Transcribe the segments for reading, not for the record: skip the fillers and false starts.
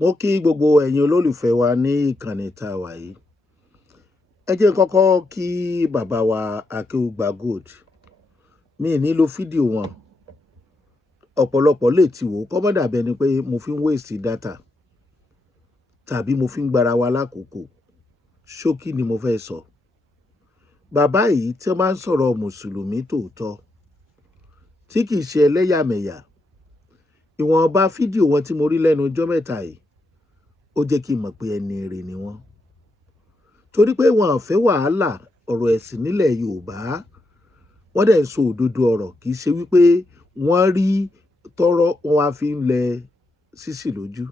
Mo kí gbogbo ẹ̀yin olólùfẹ́ wa ní ìkànnì tá a wà yìí. Ẹ jẹ́ kọ́kọ́ kí bàbá wa Akeugba Gold. Mi ò ní lo fídíò wọn. Ọ̀pọ̀lọpọ̀ lè ti wò kọ́ mọ́ dàbí ẹni pé mo fi ń waste data tàbí mo fi ń gbára wa lákòókò. Ṣókí ni mo fẹ́ sọ. Bàbá yìí tí wọ́n máa ń sọ̀rọ̀ mùsùlùmí tòótọ́ tí kì í ṣe ẹlẹ́yàmẹ̀yà. Ìwọ̀nba fídíò wọn tí mo rí lẹ́nu ọjọ́ mẹ́ta yìí ó jẹ́ kí n mọ̀ pé ẹni ire ni wọ́n. Torí pé wọn ò fẹ́ wàhálà ọ̀rọ̀ ẹ̀sìn nílẹ̀ Yorùbá. Wọ́n dẹ̀ ń sọ òdodo ọ̀rọ̀, kì í ṣe wípé wọ́n rí tọ́rọ́ wọn wá fi ń lẹ sísì lójú.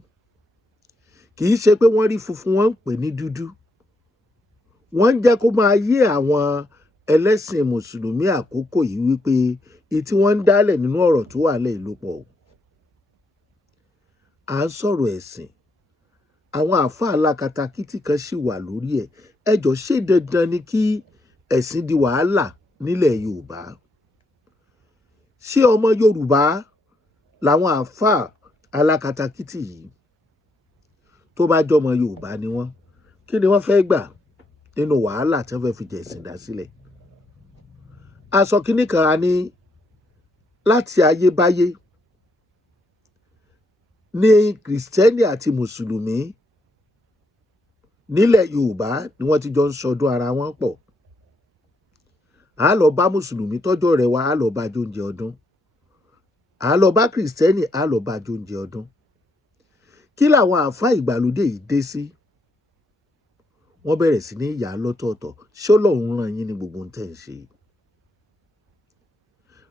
Kì í ṣe pé wọ́n rí funfun wọ́n ń pè ní dúdú. Wọ́n ń jẹ́ kó máa yé àwọn ẹlẹ́sìn mùsùlùmí àkókò yìí wípé tí wọ́n ń dálẹ̀ nínú ọ̀rọ̀ tó wà lẹ́yìn ló pọ̀. À ń sọ̀rọ̀ ẹ̀sìn. Àwọn àáfàá alákatakítí kan sì wà lórí ẹ̀. Ẹ jọ̀ọ́ ṣé dandan ni kí ẹ̀sìn di wàhálà nílẹ̀ Yorùbá? Ṣé ọmọ Yorùbá làwọn àáfàá alákatakítí yìí? Tó bá jọmọ Yorùbá ni wọ́n, kí ni wọ́n fẹ́ gbà nínú wàhálà tí wọ́n fẹ́ fi jẹ̀sìn dá sílẹ̀? Aṣọ kínní kan a ní láti ayébáyé ní Kìrìsìtẹ́nì àti Mùsùlùmí nílẹ̀ Yorùbá ni wọ́n ti jọ ń sọdún ara wọn pọ̀. A lọ bá Mùsùlùmí tọ́jọ́ rẹ̀ wá, a lọ bá jóúnjẹ ọdún. A lọ bá Kìrìsìtẹ́nì, a lọ bá jóúnjẹ ọdún. Kí làwọn àáfàá ìgbàlódé yìí dé sí? Wọ́n bẹ̀rẹ̀ sí ní yà á lọ́tọ̀ọ̀tọ̀. Ṣé Ọlọ́run rán yín ní gbogbo ohun tẹ́ ń ṣe?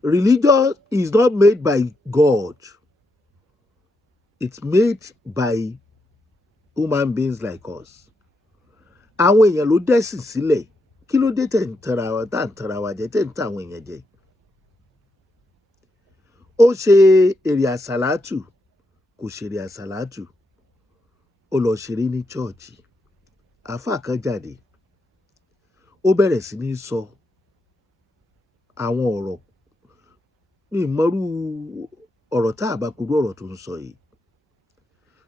Religion is not made by God. It's made by human beings like us. Àwọn èèyàn ló dẹ́sìn sílẹ̀. Kí ló dé tẹ̀ ń tara wa, tá à ń tara wa jẹ, tẹ̀ ń ta àwọn èèyàn jẹ? Ó ṣe èrè àsàlátù, kò ṣeré àsàlátù. Ó lọ ṣeré ní chọ́ọ̀chì. Àáfàá kan jáde. Ó bẹ̀rẹ̀ sí ní sọ àwọn ọ̀rọ̀. Ní ìmọ̀rú ọ̀rọ̀ tá a bá kúrú ọ̀rọ̀ tó ń sọ yìí.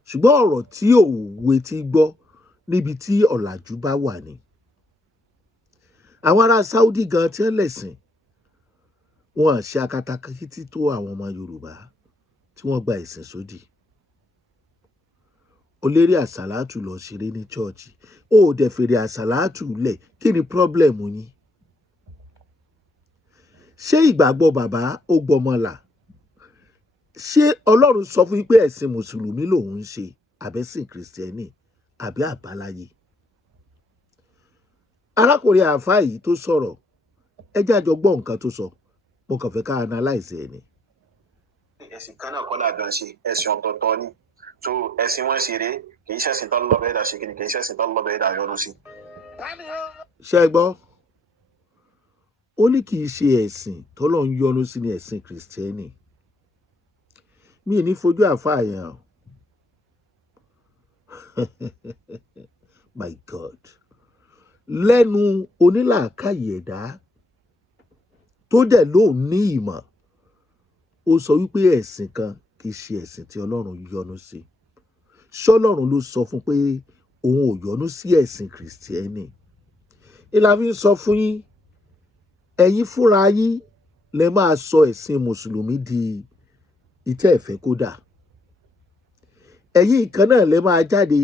Ṣùgbọ́n ọ̀rọ̀ tí òwe ti gbọ́ níbi tí ọ̀làjú bá wà ni. Àwọn ará Saudi gan tí wọ́n lẹ̀sìn, wọn à ṣe akatakítí tó àwọn ọmọ Yorùbá tí wọ́n gba ìsìn sódì. Olórí àsàlátù lọ ṣeré ní chọ́ọ̀chì. Ó dẹ̀ fèrè àsàlátù lẹ̀. Kí ni pírọ́blẹ̀mù yín? Ṣé ìgbàgbọ́ bàbá ó gbọmọlà? Ṣé Ọlọ́run sọ fún yín pé ẹ̀sìn Mùsùlùmí lòun ń ṣe àbẹ́sìn Kìrìsìtẹ́nì àbí àbáláyé? Arákùnrin àáfàá yìí tó sọ̀rọ̀, ẹ jẹ́ àjọ gbọ́ nǹkan tó sọ. Mo kàn fẹ́ ká analyze ẹ̀ ni. Ẹ̀sìn kan náà kọ́ làjọ ń ṣe, ẹ̀sìn ọ̀tọ̀ọ̀tọ̀ ni. So ẹ̀sìn wọn ṣe rèé, kì í ṣẹ̀sìn tó lọ́bẹ̀ẹ́ dà ṣe kí ni, kì í ṣẹ̀sìn tó lọ́bẹ̀ẹ́ dà yọnu sí. Ṣé ẹ gbọ́? Ó ní kì í ṣe ẹ̀sìn tọ́lọ́run yọ́nú sí ní ẹ̀sìn Kìrìsìtẹ́nì. Mi ò ní fojú àáfàá yẹn. My God. Lẹ́nu onílàákàyè ẹ̀dá tó dẹ̀ lóun ní ìmọ̀, ó sọ wípé ẹ̀sìn kan kì í ṣe ẹ̀sìn tí Ọlọ́run yọ́nú sí. Ṣọ́lọ́run ló sọ fún pé òun ò yọ́nú sí ẹ̀sìn Kìrìsìtẹ́nì. Ìlànà fi ń sọ fún yín, ẹ̀yin fúnra yín lẹ máa sọ ẹ̀sìn Mùsùlùmí di ìtẹ́ ẹ̀fẹ́ kódà. Ẹ̀yin kan náà lẹ máa jáde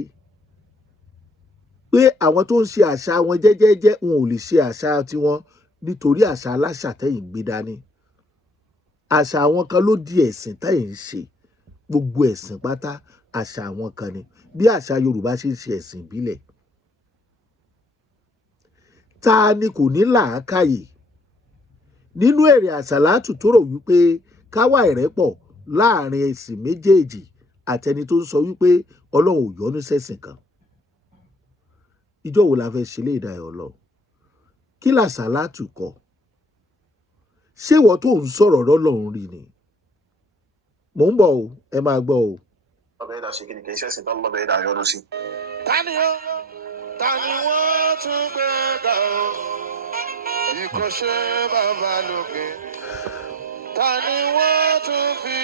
pé àwọn tó ń ṣe àṣà wọn jẹ́jẹ́jẹ́ wọn ò lè ṣe àṣà tiwọn nítorí àṣà aláṣà tẹ́yìn gbé dání. Àṣà àwọn kan ló di ẹ̀sìn tẹ́yìn ń ṣe. Gbogbo ẹ̀sìn pátá àṣà àwọn kan ni. Bí àṣà Yorùbá ṣe ń ṣe ẹ̀sìn ìbílẹ̀. Ta ni kò ní làákàyè nínú èrè àsàlátù tó rò wípé káwá ìrẹ́pọ̀ láàrin ẹ̀sìn méjèèjì àtẹni tó ń sọ wípé Ọlọ́run ò yọ́nú sẹ́sìn kan? Ìjọ wo la fẹ́ ṣe lè dá ẹ Ọlọ́run? Kí làsàlátù kọ? Ṣé ìwọ tó ń sọ̀rọ̀ lọ́lọ́run rí ni? Mò ń bọ̀ o, ẹ máa gbọ́ o. Lọ́bẹ̀ẹ́ dà ṣe kí ni, kì í ṣẹ̀sìn tó lọ́bẹ̀ẹ́ dà yọnu sí. Ta ni wọ́n tún gbé ga o? Ìkọ́ṣẹ́ bàbá lókè. Ta ni wọ́n tún fi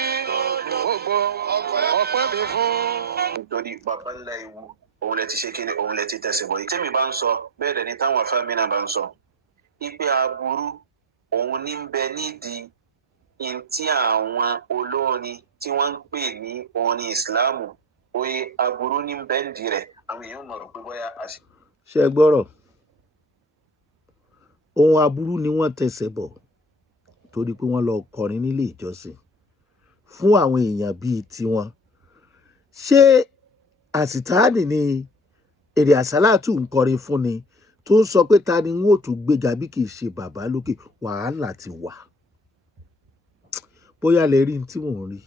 gbogbo ọpẹ́ mi fún? nítorí bàbá ńlá ewu òun lẹ ti ṣe kíni òun lẹ ti tẹsẹ̀ bọ̀ yìí tẹ́mi bá ń sọ bẹ́ẹ̀ dẹ̀ ni táwọn afáàmì náà bá ń sọ ipe aburú òun ní ń bẹ nídìí tí àwọn olórin tí wọ́n ń pè ní orin ìsìláàmù oye aburú ní ń bẹ nídìí rẹ̀ àwọn èèyàn mọ̀ rò pé bóyá àṣẹ. ṣe gbọ́rọ̀ ohun aburú ni wọ́n tẹsẹ̀ bọ̀ torí pé wọ́n lọ kọrin nílé ìjọsìn fún àwọn èèyàn bíi tiwọn. ṣé àsìtáàdì ni èrè àsálàtù ń kọrin fún ni tó ń sọ pé ta ni wọn ò tún gbéga bí kì í ṣe bàbá lókè? wàhálà ti wà. bóyá lè rí tí mò ń rí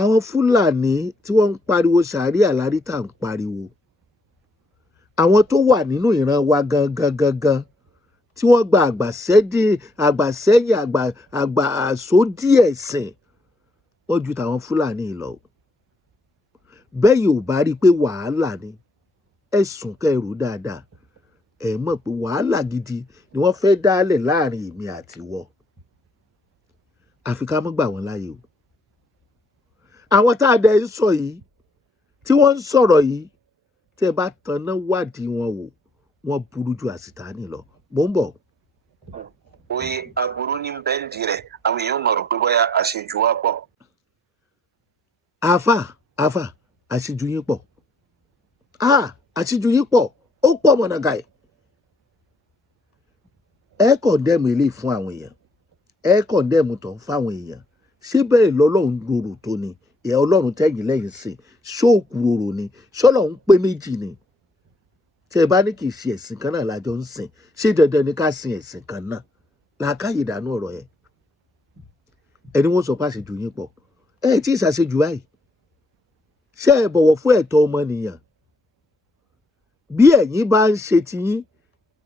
àwọn fúlàní tí wọ́n ń pariwo ṣàríà láríta ń pariwo àwọn tó wà nínú ìran wa gangan tí wọ́n gba àgbàsẹ́yìn àgbà àsódì ẹ̀sìn wọ́n ju tàwọn fúlàní lọ. bẹ́yìn ò bá rí i pé wàhálà ni ẹ̀sùn kẹrù dáadáa ẹ̀ mọ̀ pé wàhálà gidi ni wọ́n fẹ́ dálẹ̀ láàrin èmi àti wọ́. àfi ká mọ́ gbà wọ́n láyè o. àwọn tá a dẹ̀ ń sọ yìí tí wọ́n ń sọ̀rọ̀ yìí tẹ́ ẹ bá tanná wádìí wọn wò wọ́n burú ju àsìtáàní lọ. mò ń bọ̀. oye aburú ní bẹ́ǹdì rẹ̀ àwọn èèyàn mọ̀ rò pé bóyá àṣejù wa pọ̀. àáfà àṣejù yín pọ̀ àṣejù yín pọ̀ ó pọ̀ mọ̀nàgà ẹ kọ̀ndẹ́mù eléyìí fún àwọn èèyàn ẹ kọ̀ndẹ́mù tán fáwọn èèyàn. ṣé bẹ́ẹ̀ lọ́lọ́run rorò tó ni ìyá ọlọ́run tẹ́yìn lẹ́yìn sìn ṣóòkù rorò ni ṣọ́lọ́run pé méjì ni tẹ́ ẹ bá ní kì í ṣe ẹ̀sìn kan náà lájọ ń sìn ṣé dandan ni ká sin ẹ̀sìn kan náà làákàyè dànù ọ̀rọ̀ yẹn. ẹni wọ́n sọ pé àṣejù yín pọ̀ ẹ tí ì ṣàṣejù báyìí ṣé ẹ bọ̀wọ̀ fún ẹ̀tọ́ ọmọnìyàn bí ẹ̀yin bá ń ṣe tiyín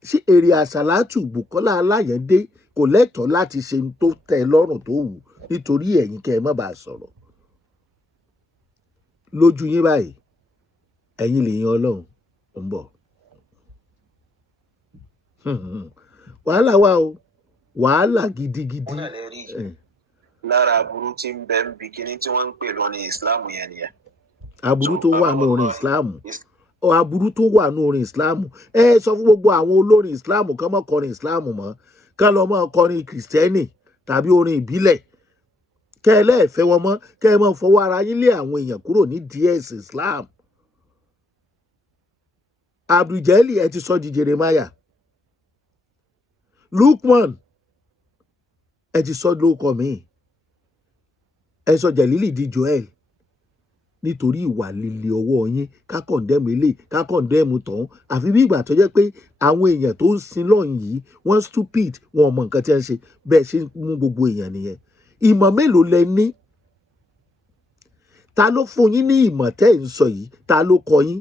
ṣé èrè àsálàtù Bùkọ́lá Aláyàndé kò lẹ́tọ̀ọ́ láti ṣe tó tẹ́ lọ́rùn tó wù nítorí ẹ̀yin kẹ́ ẹ má bàa sọ̀rọ̀ lójú yín báyìí ẹ̀yin lè yan Ọlọ́run ń bọ̀. wàhálà wà o wàhálà gidigidi. lára aburú tí ń bẹ ń bi kíní tí wọ́n ń pè lọ ní ìsìláàmù yẹn nìyẹn. aburú tó wà ní orin ìsìláàmù aburú tó wà ní orin ìsìláàmù ẹ sọ fún gbogbo àwọn olórin ìsìláàmù kán mọ́ kọrin ìsìláàmù mọ́ kán lọ mọ́ kọrin kìrìsìtẹ́nì tàbí orin ìbílẹ̀ kẹ́ ẹ lẹ́ẹ̀fẹ́ wọn mọ́ kẹ́ ẹ mọ́ fọwọ́ ara yín lé àwọn èèyàn kúrò ní ds islam. Abdul-Jali ẹ ti sọ di Jeremiah, Lukman ẹ ti sọ lóko mi, ẹ sọ Jalili di Joel nítorí ìwà líle ọwọ́ yín ká kọ̀ndẹ́mù ilé ká kọ̀ndẹ́mù tọ̀hún àfi bí ìgbà tó jẹ́ pé àwọn èèyàn tó ń sin lọ́yìn yìí wọ́n stupid wọn ò mọ nǹkan tí wọ́n ń ṣe bẹ́ẹ̀ ṣe mú gbogbo èèyàn nìyẹn. ìmọ̀ mélòó lẹ ní? ta ló fún yín ní ìmọ̀ tẹ́ ẹ̀ ń sọ yìí? ta ló kọ yín?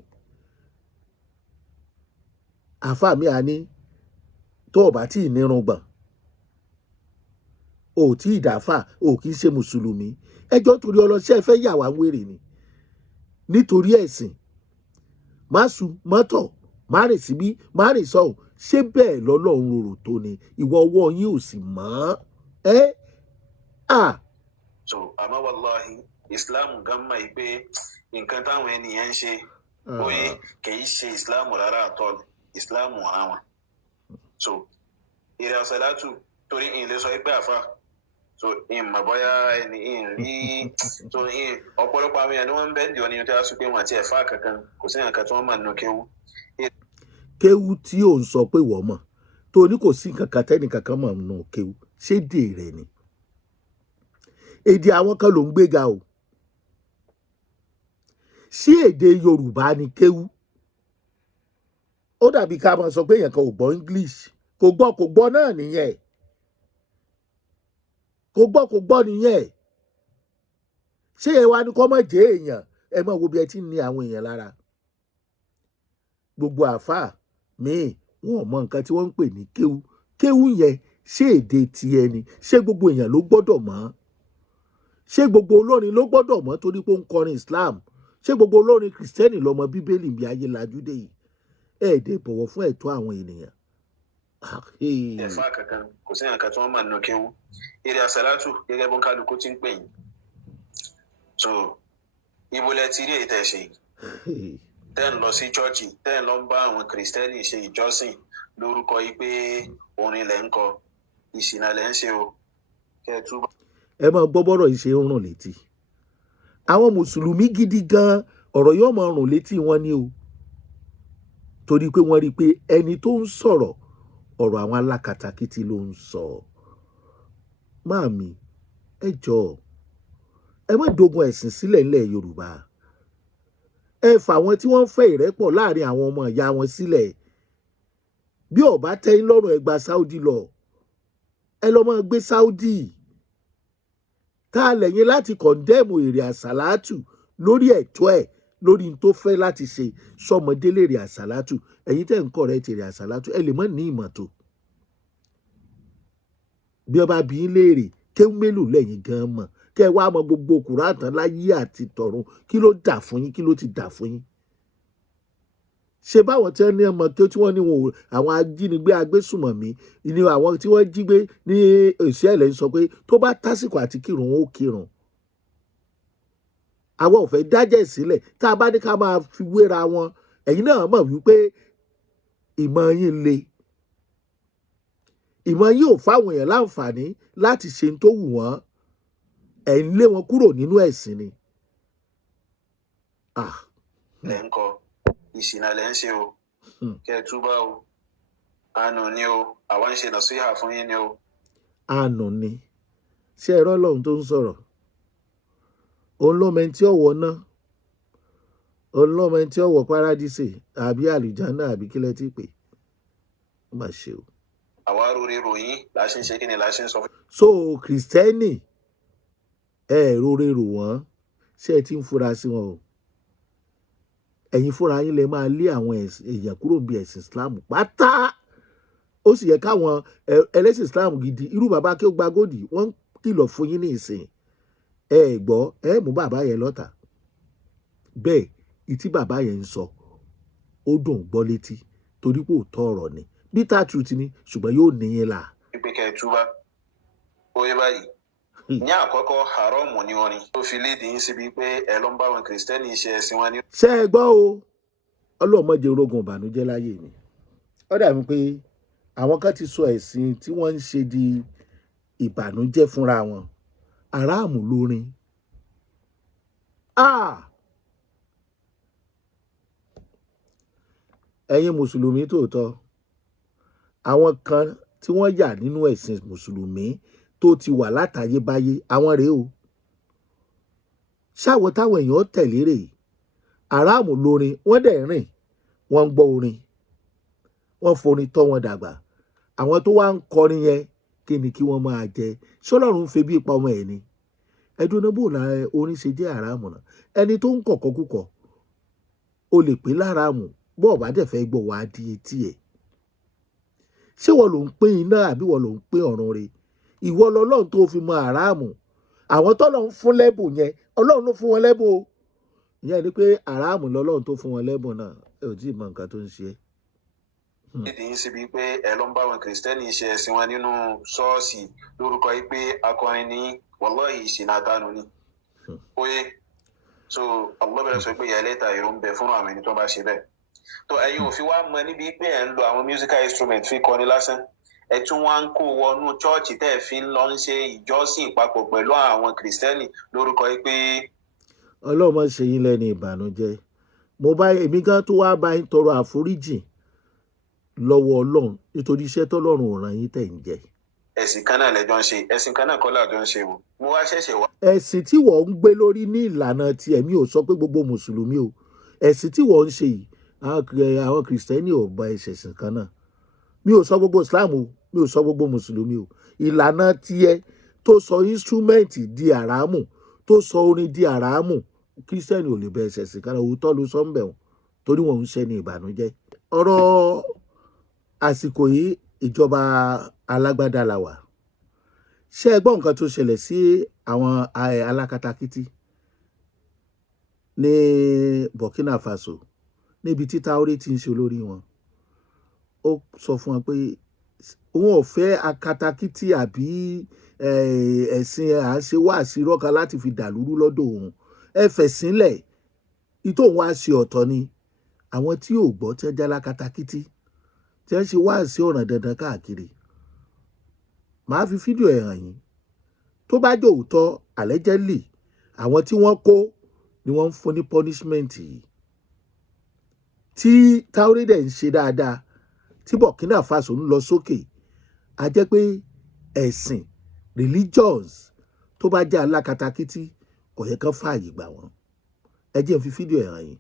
àáfàá mi à ní tó o bá tí ì nírun gbọ̀n o ò tí ì dáfà o kì í ṣe mùsùlùmí ẹjọ́ torí ọlọ́ṣẹ́ fẹ́ yà wá wèrè ni nítorí ẹ̀sìn má su mọ́tọ̀ má rìn síbí má rìn sọ́hùn ṣé bẹ́ẹ̀ lọ́lọ́run rorò tó ni ìwọ ọwọ́ yín ò sì mọ́ ẹ́ à. so àmọ́ wàláhì islam gan mọ̀ pé nǹkan táwọn ènìyàn ń ṣe bóyá kì í ṣe islam rárá àtọ́ islam àwọn so èrè àsálàtù torí ìlé sọ pé àfa so ìmọ̀ bóyá ẹni ìrí so ọ̀pọ̀lọpọ̀ àwọn èèyàn ni wọ́n ń bẹ́ẹ̀ di ọ̀nìyàn tí wọ́n sọ pé wọ́n àti ẹ̀fà kankan kò sí nǹkan tí wọ́n mọ̀ nínú kéwú. kéwú tí ò ń sọ pé wọ́n mọ̀ tó ní kò sí nǹkan kan tẹ́nì kankan mọ̀ nínú kéwú ṣé dè rẹ̀ ni èdè àwọn kan ló ń gbéga o ṣé èdè Yorùbá ni kéwú? ó dàbí ká máa sọ pé èèyàn kan ò gbọ́ English kò gbọ́ náà nìyẹn kò gbọ́ nìyẹn ṣé ẹ wá ní kọ́ mọ̀ jẹ́ èèyàn ẹ mọ̀ wo bí ẹ ti ń ní àwọn èèyàn lára. gbogbo àáfàá míì wọn ò mọ nǹkan tí wọ́n ń pè ní kéwú kéwú yẹn ṣé èdè tiẹ̀ ni ṣé gbogbo èèyàn ló gbọ́dọ̀ mọ̀ ṣé gbogbo olórin ló gbọ́dọ̀ mọ̀ torí pé ó ń kọrin Islam ṣé gbogbo olórin Kristẹni lọmọ Bíbélì bí ayé lajú dé yìí ẹ̀ẹ́dẹ̀ bọ̀wọ̀ fún ẹ̀tọ́ àwọn ènìyàn. ẹ̀fà kankan kò sí nǹkan tí wọ́n mọ̀ nínú kéwú èrè àsálàtù gẹ́gẹ́ bó ń kálukú ti ń pè yín so ibo lẹ ti rí èyí tẹ́ ṣe yìí tẹ́ ń lọ sí chọ́ọ̀chì tẹ́ ń lọ ń bá àwọn kìrìsìtẹ́nì ṣe ìjọsìn lórúkọ yìí pé orin lẹ̀ ń kọ ìṣìnà lẹ̀ ń ṣe o kẹ́ ẹ túbọ̀. ẹ máa gbọ́ bọ́rọ̀ yìí ṣe ń rùn létí àwọn mùsùlùmí gidi gan ọ̀rọ̀ yóò máa rùn létí wọn ni o torí pé wọ́n rí i pé ẹni tó ń sọ̀rọ̀ ọ̀rọ̀ àwọn alákatakítí ló ń sọ máàmí ẹ jọ̀ọ́ ẹ má dogun ẹ̀sìn sílẹ̀ ńlẹ̀ Yorùbá ẹ fà wọn tí wọ́n ń fẹ́ ìrẹ́pọ̀ láàrin àwọn ọmọ ìyá wọn sílẹ̀ bí ó bá tẹ́ yín lọ́rùn ẹ gba Saudi lọ ẹ lọ máa gbé Saudi tá a lẹ́yìn láti kọ̀ndẹ́mù èrè àsàlátù lórí ẹ̀tọ́ ẹ̀ lórí n tó fẹ́ láti ṣe sọmọdé lèrè àsàlátù ẹ̀yin tẹ́ ń kọ̀ rẹ̀ tèrè àsàlátù ẹ lè má ní ìmọ̀ tó bí ọba bí ń léèrè kéwú mélòó lẹ́yìn gan mọ̀ kẹ́ ẹ wá mọ gbogbo Kùránì tán láyé àti tọ̀run kí ló dà fún yín kí ló ti dà fún yín ṣe báwọn tí wọ́n ní ọmọ tí wọ́n ní wọn àwọn ajínigbé agbésùmọ̀mí ni àwọn tí wọ́n jí gbé ní Ìṣẹ̀lẹ̀ ń sọ pé tó bá tásìkò àti kírun wọn ó kírun àwọn ò fẹ́ dájẹ́ sílẹ̀ tá a bá ní ká máa fi wéra wọn ẹ̀yin náà mọ̀ wípé ìmọ̀ yín le ìmọ̀ yín ò fáwọn èèyàn láǹfààní láti ṣe tó wù wọ́n ẹ̀ ń lé wọn kúrò nínú ẹ̀sìn ni. lẹ́ ń kọ ìṣìnà lẹ́ ń ṣe o kẹ́ ẹ túbọ̀ o àánú ni o àwa ń ṣe nàṣíhà fún yín ni o. àánú ni ṣé ẹ̀rọ Ọlọ́run tó ń sọ̀rọ̀ òun ló mẹ́ni tí ọ̀wọ́ náà òun ló mẹ́ni tí ọ̀wọ́ paradíṣe àbí àlùjáná àbí kílẹ̀ tí pè ó mà ṣe o. àwa rore ròyìn la ṣe ń ṣe kí ni la ṣe ń sọ. so kìrìsìtẹ́nì rore rò wọ́n ṣé ẹ ti ń fura sí wọn o ẹ̀yin fúnra yín lè máa lé àwọn èèyàn kúrò bí ẹ̀sìn Islam pátá ó sì yẹ káwọn ẹlẹ́sìn Islam gidi irú bàbá Akeugba Gold wọ́n ń kìlọ̀ fún yín ní ìsìn ẹ gbọ́ ẹ mú bàbá yẹn lọ́tà bẹ́ẹ̀ ìtí bàbá yẹn ń sọ ó dùn gbọ́ létí torí pé òótọ́ ọ̀rọ̀ ni bitter truth ni ṣùgbọ́n yóò níyìn là. pípé kẹ́ ẹ túbá ó yẹ báyìí ní àkọ́kọ́ haramu ni wọ́n ni tó fi léde yín síbi pé ẹ ló ń bá wọn kìrìsìtẹ́nì ṣe ẹ̀sìn wọn ni. ṣé ẹ gbọ́ o ọlọ́mọdé rogun ìbànújẹ́ láyé mi ó dàbí pé àwọn kan ti sọ ẹ̀sìn tí wọ́n ń ṣe di ìbànújẹ́ fúnra wọn aráàmù lórin ẹ̀yin mùsùlùmí tòótọ́ àwọn kan tí wọ́n yà nínú ẹ̀sìn mùsùlùmí tó ti wà látayébáyé àwọn rèé o ṣáwọn táwọn èèyàn tẹ̀lé rèé aráàmù lórin wọ́n dẹ̀ rìn wọ́n ń gbọ́ orin wọ́n forin tọ́ wọn dàgbà àwọn tó wá ń kọrin yẹn kí ni kí wọ́n máa jẹ ṣọlọ́run ń febi pa ọmọ ẹ̀ ni ẹdúnà bò lára orin ṣe jẹ́ aráàmù náà ẹni tó ń kọ̀kọ́ kúkọ̀ o lè pè lárààmù bọ́ọ̀ bá dẹ̀ fẹ́ gbọ́ wàá di etí ẹ̀ ṣé wọ́n ló ń pín iná àbí wọ́n ló ń pín ọ̀run rẹ̀ ìwọ lọ́lọ́run tó fi mọ aráàmù àwọn tọ́lọ́run fún lẹ́bùn yẹn ọlọ́run ló fún wọn lẹ́bùn o ìyẹn ni pé aráàmù lọ́lọ́run tó fún wọn lẹ́bùn náà ẹ ò tí ì mọ nǹkan tó ń ṣe é. lédè yín síbi pé ẹ ló ń bá wọn kìrìsìtẹ́nì ṣe ẹ̀sìn wọn nínú ṣọ́ọ̀ṣì lórúkọ yìí pé akọrin ní wallahi ìṣìnà àtànù ni. oye so Allah bẹ̀rẹ̀ sọ pé ìyá ẹlẹ́ta èrò ń bẹ fún àwọn ẹni tó bá ṣe bẹ́ẹ̀. tó ẹ̀yin ò fi wá mọ níbi pé ẹ̀ ń lo àwọn musical instrument fi kọrin lásán ẹ tún wá ń kó wọnú chọ́ọ̀chì tẹ́ ẹ fi ń lọ ń ṣe ìjọsìn papọ̀ pẹ̀lú àwọn kìrìsìtẹ́nì lórúkọ yìí pé. ọlọ́run má ṣe yín lẹ́ni ìbànújẹ́ mo bá èmi gan tó wá bá yín tọrọ àforíjì lọ́wọ́ ọlọ́run nítorí iṣẹ́ tọ́lọ́run ò ràn yín tẹ̀ ń jẹ. ẹ̀sìn kan náà lẹ́jọ́ ń ṣe ẹ̀sìn kan náà kọ́ làjọ ń ṣe o mo wá ṣẹ̀ṣẹ̀ wá. ẹ̀sìn tí wọ́n ń gbé lórí ní ìlànà tiẹ̀ mi ò sọ pé gbogbo mùsùlùmí o ẹ̀sìn tí wọ́n ń ṣe yìí àwọn kìrìsìtẹ́nì ò bá ẹ̀sìn kan náà mi ò sọ gbogbo Islam o mi ò sọ gbogbo mùsùlùmí o ìlànà tiẹ̀ tó sọ instrumenti di àràmù tó sọ orin di àràmù kìrìsìtẹ́nì ò lè bẹ ẹ̀sìn kan náà òótọ́ ló sọ ń bẹ̀ wọ́n torí wọn ń ṣe ní ìbànújẹ́ ọ̀rọ̀ àsìkò yìí ìjọba alágbádá la wà ṣé ẹ gbọ́ nǹkan tó ṣẹlẹ̀ sí àwọn alákatakítí ní Burkina Faso níbi tí Traoré ti ń ṣe olórí wọn ó sọ fún wọn pé òun ò fẹ́ akatakítí àbí ẹ̀sìn àṣewá àṣírọ́ka láti fi dàlúrú lọ́dọ̀ òun ẹ fẹ̀sínlẹ̀ ìtò òun á ṣe ọ̀tọ̀ ni àwọn tí ò gbọ́ tí wọ́n já lákatakítí tí wọ́n ṣe wá sí ọ̀ràn dandan káàkiri màá fi fídíò ẹ̀ hàn yín tó bá jẹ́ òótọ́ allegedly àwọn tí wọ́n kó ni wọ́n ń fún ní punishment yìí tí Traoré dẹ̀ ń ṣe dáadáa tí Burkina Faso ń lọ sókè a jẹ́ pé ẹ̀sìn religions tó bá jẹ́ alákatakítí kò yẹ kán fààyè gbà wọ́n ẹ jẹ́ n fi fídíò ẹ̀ hàn yín.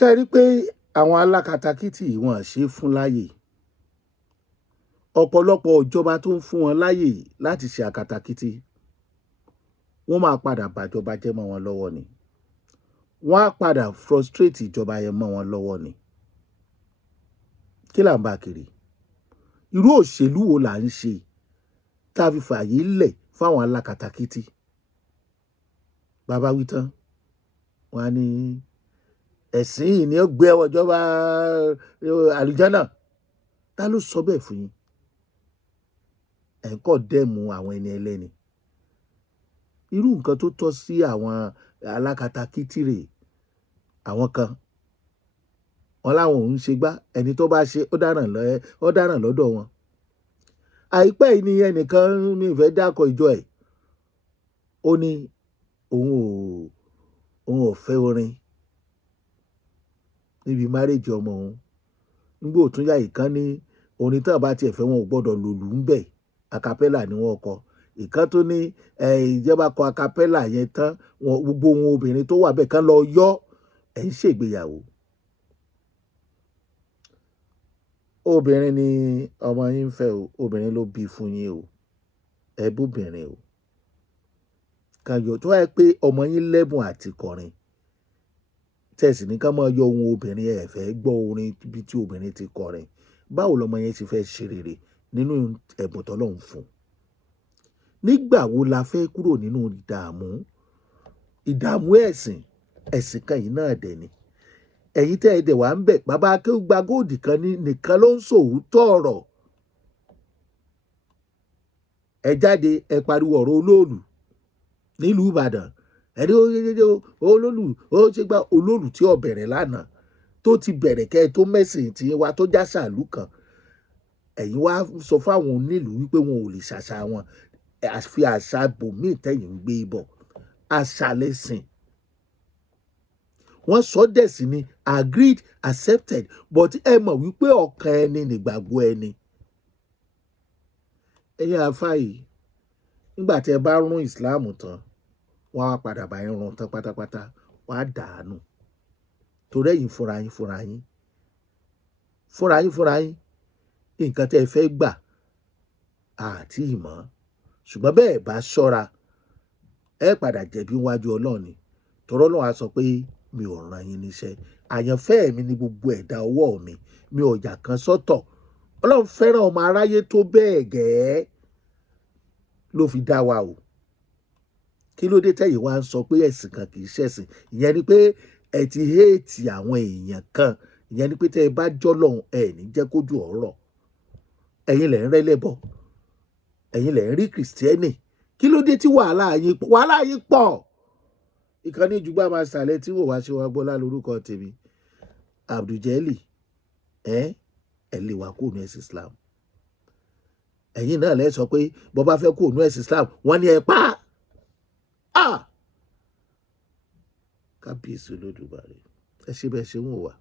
ṣe rí pé àwọn alákatakítí wọn ṣe fún láyè ọ̀pọ̀lọpọ̀ ìjọba tó ń fún wọn láyè láti ṣe àkatakítí wọ́n máa padà bàjọba jẹ́ mọ́ wọn lọ́wọ́ ni wọ́n á padà frustrate ìjọba yẹn mọ́ wọn lọ́wọ́ ni kí là ń bá kiri irú òṣèlú wo là ń ṣe tá a fi fààyè lẹ̀ fáwọn alákatakítí bàbá wí tán wọn á ní ẹ̀sìn yìí ni ó gbé ẹwọ ìjọba àlùjánà ta ló sọ bẹ́ẹ̀ fún yín ẹ̀ ń kọ́ dẹ́mu àwọn ẹni ẹlẹ́ni irú nǹkan tó tọ́ sí àwọn alákatakítí rèé àwọn kan wọn láwọn òun ṣe gbá ẹni tó bá ṣe ó dáràn lọ́dọ̀ wọn àìpẹ́ yìí ni ẹnìkan ní ìfẹ́ dákọ̀ ìjọ ẹ̀ ó ní òun ò fẹ́ orin níbi márèjì ọmọ òun nígbà òtún yá ìkan ní orin tí wọn bá tiẹ̀ fẹ́ wọn ò gbọ́dọ̀ lòlù ń bẹ̀ acapella ni wọ́n kọ ìkan tó ní ìjọba kọ acapella yẹn tán wọn gbogbo ohun obìnrin tó wà bẹ́ẹ̀ kán lọ yọ ẹ̀ ń ṣègbéyàwó obìnrin ni ọmọ yín ń fẹ́ o obìnrin ló bí fún yín o ẹ bóbìnrin o kàyọ̀ tó wáyé pé ọmọ yín lẹ́bùn àti kọrin tẹ̀sí ní ká máa yọ ohun obìnrin ẹ̀ fẹ́ gbọ́ orin bí tí obìnrin ti kọrin báwo lọmọ yẹn ti fẹ́ ṣe rere nínú ẹ̀bùn tọ́lọ́run fún nígbà wo la fẹ́ kúrò nínú ìdààmú ẹ̀sìn kan yìí náà dẹ̀ ni ẹ̀yin tẹ́ ẹ dẹ̀ wá ń bẹ̀ bàbá Akeugba Gold kan nìkan ló ń sòótọ́ ọ̀rọ̀ ẹ jáde ẹ pariwo ọ̀rọ̀ olóòlù nílùú Ìbàdàn ẹni olóòlù ó ṣe gba olóòlù tí ó bẹ̀rẹ̀ lánàá tó ti bẹ̀rẹ̀ kẹ́ ẹ tó mẹ́sìn tí wa tó já sàlù kan ẹ̀yin wá sọ fáwọn onílùú wípé wọn ò lè ṣàṣà wọn àfi àṣà bòmíì tẹ̀yìn ń gbé bọ̀ àṣà lẹ́sìn wọ́n sọ dẹ̀sí ni agreed accepted but ẹ mọ̀ wípé ọkàn ẹni nígbàgbọ́ ẹni ẹ̀yin àfáà yìí nígbà tí ẹ bá rún Islam tán wọ́n á padà bá yín rún tán pátápátá wọ́n á dànù torí ẹ̀yin fúnra yín nǹkan tẹ́ ẹ fẹ́ gbà àti ìmọ̀ ṣùgbọ́n bẹ́ẹ̀ bá ṣọ́ra ẹ padà jẹ̀bi wájú Ọlọ́run ni tọ́rọ́ náà á sọ pé mi ò rán yín níṣẹ́ àyànfẹ́ mi ní gbogbo ẹ̀dá ọwọ́ mi ò yà kan sọ́tọ̀ Ọlọ́run fẹ́ràn ọmọ aráyé tó bẹ́ẹ̀ gẹ́ẹ́ ló fi dá wa o kí ló dé tẹ́yìn wá ń sọ pé ẹ̀sìn kan kì í ṣẹ̀sìn ìyẹn ni pé ẹ ti héètì àwọn èèyàn kan ìyẹn ni pé tẹ́ ẹ bá jọ́lọ́hun ẹ ní jẹ́ kójú ọ̀rọ̀ ẹ̀yin lẹ̀ ń rẹ́lẹ́bọ̀ ẹ̀yin lẹ̀ ń rí kìrìsìtẹ́nì kí ló dé tí wàhálà yín pọ̀ ìkànnì Jugba Master lẹ tí wò wá ṣe wá gbọ́lá lórúkọ tèmi Abdul-Jelly ẹ lè wá kó nu ẹ̀sìn Islam ẹ̀yin náà lẹ sọ pé bọ́ bá fẹ́ kó nu ẹ̀sìn Islam wọ́n ní ẹ pa kábíyèsí Olódùmarè ẹ ṣe bẹ́ẹ̀ ṣe ń wò wá.